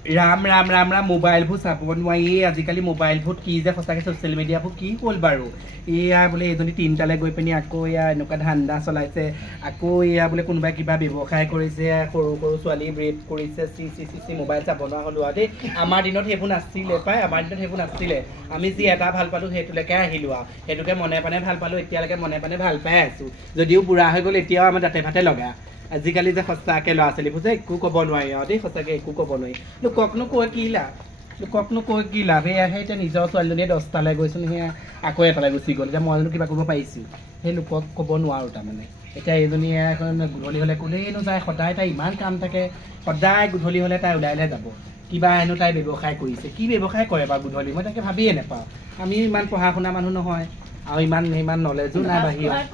ৰাম ৰাম ৰাম ৰাম মোবাইলবোৰ চাব নোৱাৰি আজিকালি মোবাইলবোৰ কি যে সঁচাকৈ ছ'চিয়েল মিডিয়াবোৰ কি হ'ল বাৰু এয়া বোলে এজনী তিনিটালৈ গৈ পিনি আকৌ এয়া এনেকুৱা ধান্দা চলাইছে আকৌ এয়া বোলে কোনোবাই কিবা ব্যৱসায় কৰিছে সৰু সৰু ছোৱালী ৰেপ কৰিছে চি মোবাইল চাব নোৱাৰা হ'লো আৰু দেই আমাৰ দিনত সেইবোৰ নাছিলে পায় আমাৰ দিনত সেইবোৰ নাছিলে আমি যি এটা ভাল পালোঁ সেইটোলৈকে আহিলোঁ আৰু সেইটোকে মনে প্ৰাণে ভাল পালোঁ এতিয়ালৈকে মনে প্ৰাণে ভাল পাই আছোঁ যদিও বুঢ়া হৈ গ'ল এতিয়াও আমাৰ দাঁতে ভাতে লগা আজিকালি যে সঁচাকৈ ল'ৰা ছোৱালীবোৰ যে একো ক'ব নোৱাৰি আৰু দেই সঁচাকৈ একো ক'ব নোৱাৰি লোককনো কৈ কি লাভ এয়াহে এতিয়া নিজৰ ছোৱালীজনীয়ে 10টালৈ গৈছোঁ সেয়া আকৌ এটালৈ গুচি গ'ল এতিয়া মই জানো কিবা কৰিব পাৰিছোঁ সেই লোকক ক'ব নোৱাৰোঁ তাৰমানে এতিয়া এইজনীয়ে এখন গধূলি হ'লে কোনেনো যায় সদায় তাই ইমান কাম থাকে সদায় গধূলি হ'লে তাই ওলাই যাব কিবা হেনো তাই ব্যৱসায় কৰিছে কি ব্যৱসায় কৰে বাৰু গধূলি মই তাকে ভাবিয়ে নাপাওঁ আমি ইমান পঢ়া শুনা মানুহ নহয় আৰু ইমান নলেজো নাই বাহিৰত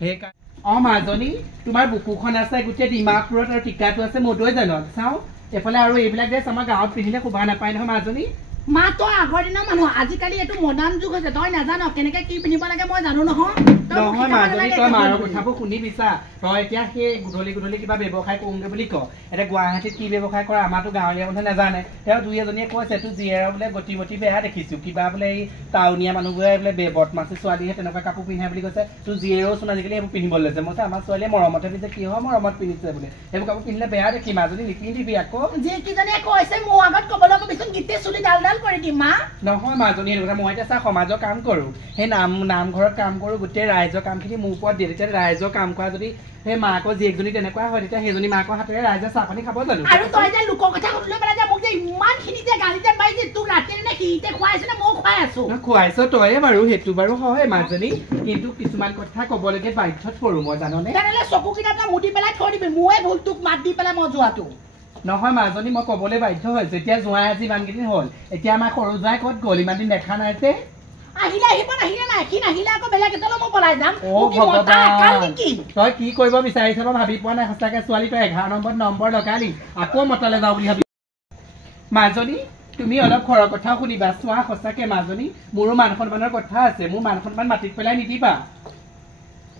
সেইকাৰণে মাজনী তোমাৰ বুকুখন আছে গোটেই ডিমাপুৰত আৰু টিকাটো আছে মদৈ জানো চাওঁ এফালে আৰু এইবিলাক ড্ৰেছ আমাৰ গাঁৱত পিন্ধিলে শোভা নাপায় নহয় মাজনী মা তই আগৰ দিনৰ মানুহ আজিকালি এইটো মডাৰ্ণ যুগ হৈছে তই নাজান কেনেকে কি পিন্ধিব লাগে মই জানো নহয় মাজনী তই মাৰৰ কথাবোৰ শুনি বিচা তই এতিয়া সেই গধূলি কিবা ব্যৱসায় কৰোঁগে বুলি ক এতিয়া গুৱাহাটীত কি ব্যৱসায় কৰে আমাৰতো গাঁৱলীয়া মানুহে নাজানে তেওঁ দুই এজনীয়ে কৈছে তোৰ জীয়েৰ বোলে গতি বেয়া দেখিছোঁ কিবা বোলে এই টাউনীয়া মানুহবোৰে বোলে বদমাচি ছোৱালীহে তেনেকুৱা কাপোৰ পিন্ধে বুলি কৈছে তোৰ জীয়েৰেও চোন আজিকালি এইবোৰ পিন্ধিব লৈছে মই আমাৰ ছোৱালীয়ে মৰমতে পিন্ধে কি হয় মৰমত পিন্ধিছে বোলে সেইবোৰ কাপোৰ পিন্ধিলে বেয়া দেখি মাজনী নিপিন্ধিবি আকৌ যিকেইজনীয়ে কৈছে মোৰ আগত ক'বলৈ কবিচোন গীতে চুলি ডাল কৰি দিম মা নহয় মাজনী সেইটো কথা মই এতিয়া চা সমাজৰ কাম কৰোঁ সেই নামঘৰত কাম কৰোঁ গোটেই ৰাইজৰ কামখিনি মোৰ ওপৰত দিয়ে তেতিয়া ৰাইজৰ কাম কৰা যদি সেই মাকৰ জীয়েকজনী তেনেকুৱা হয় তেতিয়া সেইজনী মাকৰ হাতেৰে ৰাইজে চাহ পানী খাব জানো আৰু তই যে লোকৰ কথা শুনিলৈ পেলাই যে মোক যে ইমানখিনি যে গালিতে মাৰিছে তোক ৰাতিৰে নে সিহঁতে খুৱাইছে নে মই খুৱাই আছো খুৱাইছ তয়ে বাৰু সেইটো বাৰু হয় মাজনী কিন্তু কিছুমান কথা ক'বলৈকে বাধ্যত পৰোঁ মই জাননে তেনেহ'লে চকুকেইটা মুদি পেলাই থৈ দিবি মোৰে ভুল তোক মাত দি পেলাই মই যোৱাটো নহয় মাজনী মই ক'বলৈ বাধ্য হৈছোঁ এতিয়া জোঁৱাই আজি ইমানকেইদিন হ'ল এতিয়া আমাৰ সৰু জোঁৱাই ক'ত গ'ল ইমান দিন দেখা নাই যে আহিলে আহিব নাহিলে নাই সি নাহিলে আকৌ বেলেগ এটালৈ মই পলাই যাম তই কি কৰিব বিচাৰিছ মই ভাবি পোৱা নাই সঁচাকৈ ছোৱালী তই 11 নম্বৰ লগালি আকৌ মতালৈ যাওঁ বুলি ভাবি মাজনী তুমি অলপ ঘৰৰ কথাও শুনিবা চোৱা সঁচাকৈ মাজনী মোৰো মান সন্মানৰ কথা আছে মোৰ মান সন্মান মাটিত পেলাই নিদিবা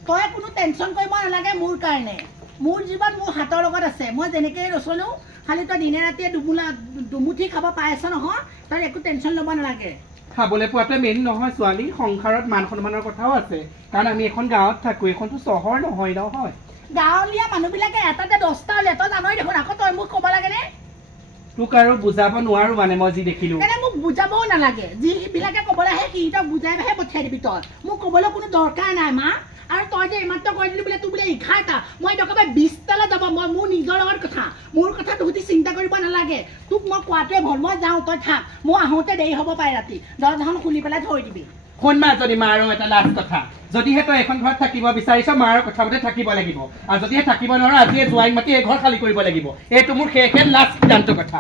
তই কোনো টেনশ্যন কৰিব নালাগে মোৰ কাৰণে মোৰ জীৱন মোৰ হাতৰ লগত আছে মই যেনেকৈ নচলোঁ খালি তই দিনে ৰাতিয়ে দুমুঠি খাব পাই আছ নহয় তই একো টেনশ্যন ল'ব নালাগে খাবলৈ পোৱাটোৱে মেইন নহয় ছোৱালী সংসাৰত মান সন্মানৰ কথাও আছে কাৰণ আমি এখন গাঁৱত থাকোঁ এইখনতো চহৰ নহয় গাঁৱলীয়া মানুহবিলাকে এটাতে 10টা হ'লে তই জানই দেখোন আকৌ তই মোক ক'ব লাগেনে তোক আৰু বুজাব নোৱাৰো মানে মই যি দেখিলোঁ মোক বুজাবও নালাগে যিবিলাকে ক'বলৈ আহে সিহঁতক বুজাইহে পঠিয়াই দিবি তই মোক ক'বলৈ কোনো দৰকাৰ নাই মা আৰু তই যে ইমাত্ৰ কৈ দিলি বোলে তোৰ বোলে 11টা মই একেবাৰে 20টালৈ যাব মই মোৰ নিজৰ লগত কথা মোৰ কথা তহঁতি চিন্তা কৰিব নালাগে তোক মই কোৱাটোৱে ভুল মই যাওঁ তই থাক মই আহোঁতে দেৰি হ'ব পাৰে ৰাতি দৰজাখন খুলি পেলাই থৈ দিবি শুন মাজনী মাৰো এটা লাষ্ট কথা যদিহে তই এখন ঘৰত থাকিব বিচাৰিছ মাৰ কথা মতে থাকিব লাগিব আৰু যদিহে থাকিব নোৱাৰো আজিয়ে জোঁৱাইক মাতি এই ঘৰ খালী কৰিব লাগিব এইটো মোৰ শেষ লাষ্ট সিদ্ধান্ত কথা